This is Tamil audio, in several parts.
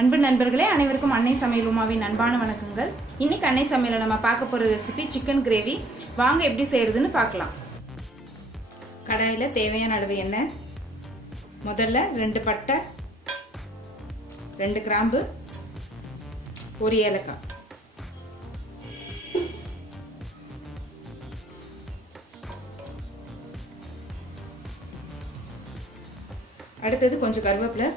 அன்பு நண்பர்களே, அனைவருக்கும் அன்னை சமையல் உமாவின் அன்பான வணக்கங்கள். இன்னைக்கு அன்னை சமையலில் நம்ம பார்க்க போகிற ரெசிபி சிக்கன் கிரேவி. வாங்க எப்படி செய்கிறதுன்னு பார்க்கலாம். கடாயில் தேவையான அளவு எண்ணெய், முதல்ல 2 பட்டை, 2 கிராம்பு, 1 ஏலக்காய், அடுத்தது கொஞ்சம் கருவேப்பிலை,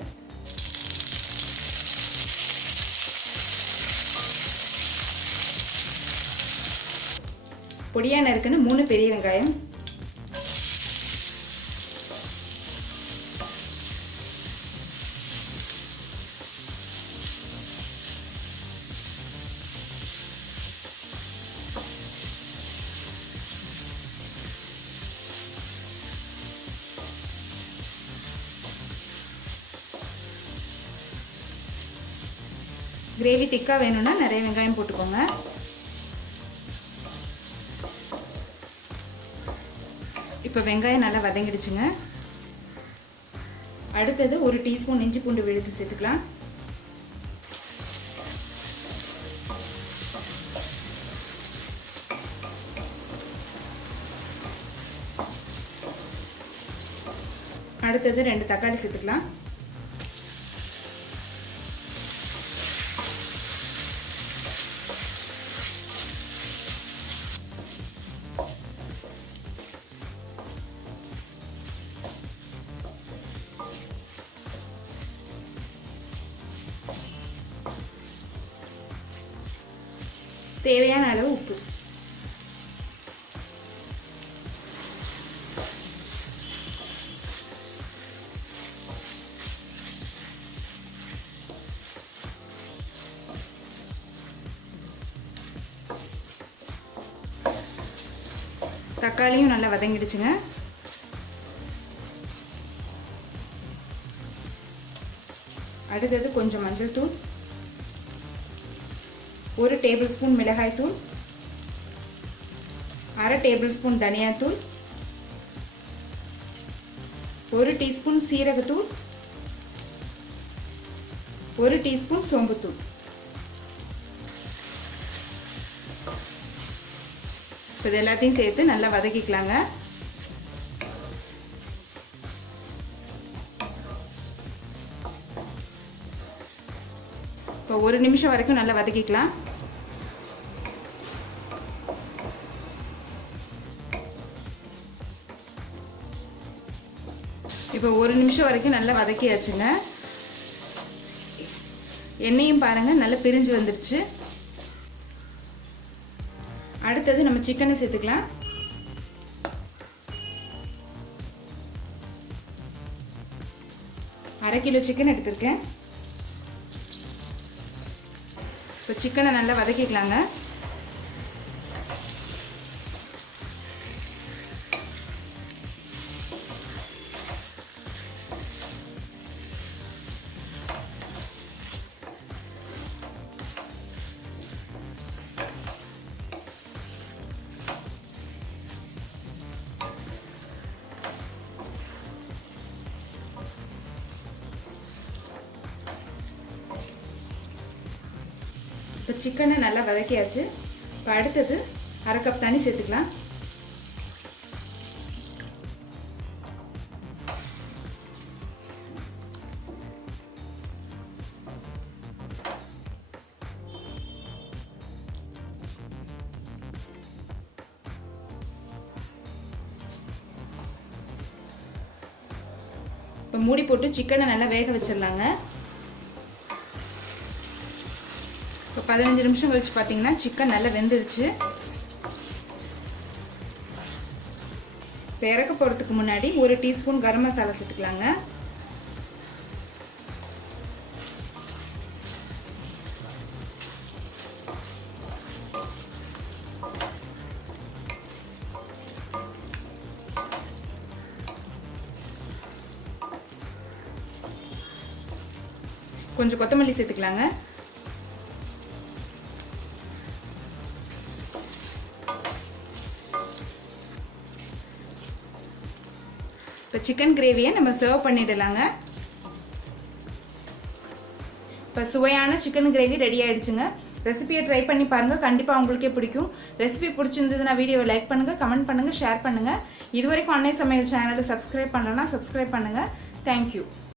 பொடியாக நறுக்குன்னு 3 பெரிய வெங்காயம், கிரேவி திக்காக வேணும்னா நிறைய வெங்காயம் போட்டுக்கோங்க. இப்போ வெங்காயம் நல்லா வதங்கிடுச்சுங்க. அடுத்தது 1 டீஸ்பூன் இஞ்சி பூண்டு விழுது சேர்த்துக்கலாம். அடுத்தது 2 தக்காளி சேர்த்துக்கலாம். தேவையான அளவு உப்பு. தக்காளியும் நல்லா வதங்கிடுச்சுங்க. அடுத்தது கொஞ்சம் மஞ்சள் தூள், 1 டேபிள் ஸ்பூன் மிளகாய் தூள், 1/2 டேபிள் ஸ்பூன் தனியாத்தூள், 1 டீஸ்பூன் சீரகத்தூள், 1 டீஸ்பூன் சோம்புத்தூள். இது எல்லாத்தையும் சேர்த்து நல்லா வதக்கிக்கலாங்க. இப்போ 1 நிமிஷம் வரைக்கும் நல்லா வதக்கிக்கலாம். இப்போ 1 நிமிஷம் வரைக்கும் நல்லா வதக்கியாச்சுங்க. எண்ணெயும் பாருங்க நல்லா பிரிஞ்சு வந்துருச்சு. அடுத்தது நம்ம சிக்கனை சேர்த்துக்கலாம். அரை கிலோ சிக்கன் எடுத்திருக்கேன். இப்போ சிக்கனை நல்லா வதக்கிக்கலாங்க. இப்போ சிக்கனை நல்லா வதக்கியாச்சு. இப்போ அடுத்தது 1/2 கப் தண்ணி சேர்த்துக்கலாம். இப்போ மூடி போட்டு சிக்கனை நல்லா வேக வச்சிடலாங்க. இப்போ 15 நிமிஷம் கழிச்சு பார்த்தீங்கன்னா சிக்கன் நல்லா வெந்துடுச்சு. இப்போ இறக்க போகிறதுக்கு முன்னாடி 1 டீஸ்பூன் கரம் மசாலா சேர்த்துக்கலாங்க. கொஞ்சம் கொத்தமல்லி சேர்த்துக்கலாங்க. இப்போ சிக்கன் கிரேவியை நம்ம சர்வ் பண்ணிடலாங்க. இப்போ சுவையான சிக்கன் கிரேவி ரெடி ஆகிடுச்சுங்க. ரெசிபியை ட்ரை பண்ணி பாருங்கள், கண்டிப்பாக உங்களுக்கே பிடிக்கும். ரெசிபி பிடிச்சிருந்ததுன்னா வீடியோவை லைக் பண்ணுங்கள், கமெண்ட் பண்ணுங்கள், ஷேர் பண்ணுங்கள். இது வரைக்கும் அன்னை சமையல் சேனலை சப்ஸ்கிரைப் பண்ணலன்னா சப்ஸ்கிரைப் பண்ணுங்கள். தேங்க்யூ.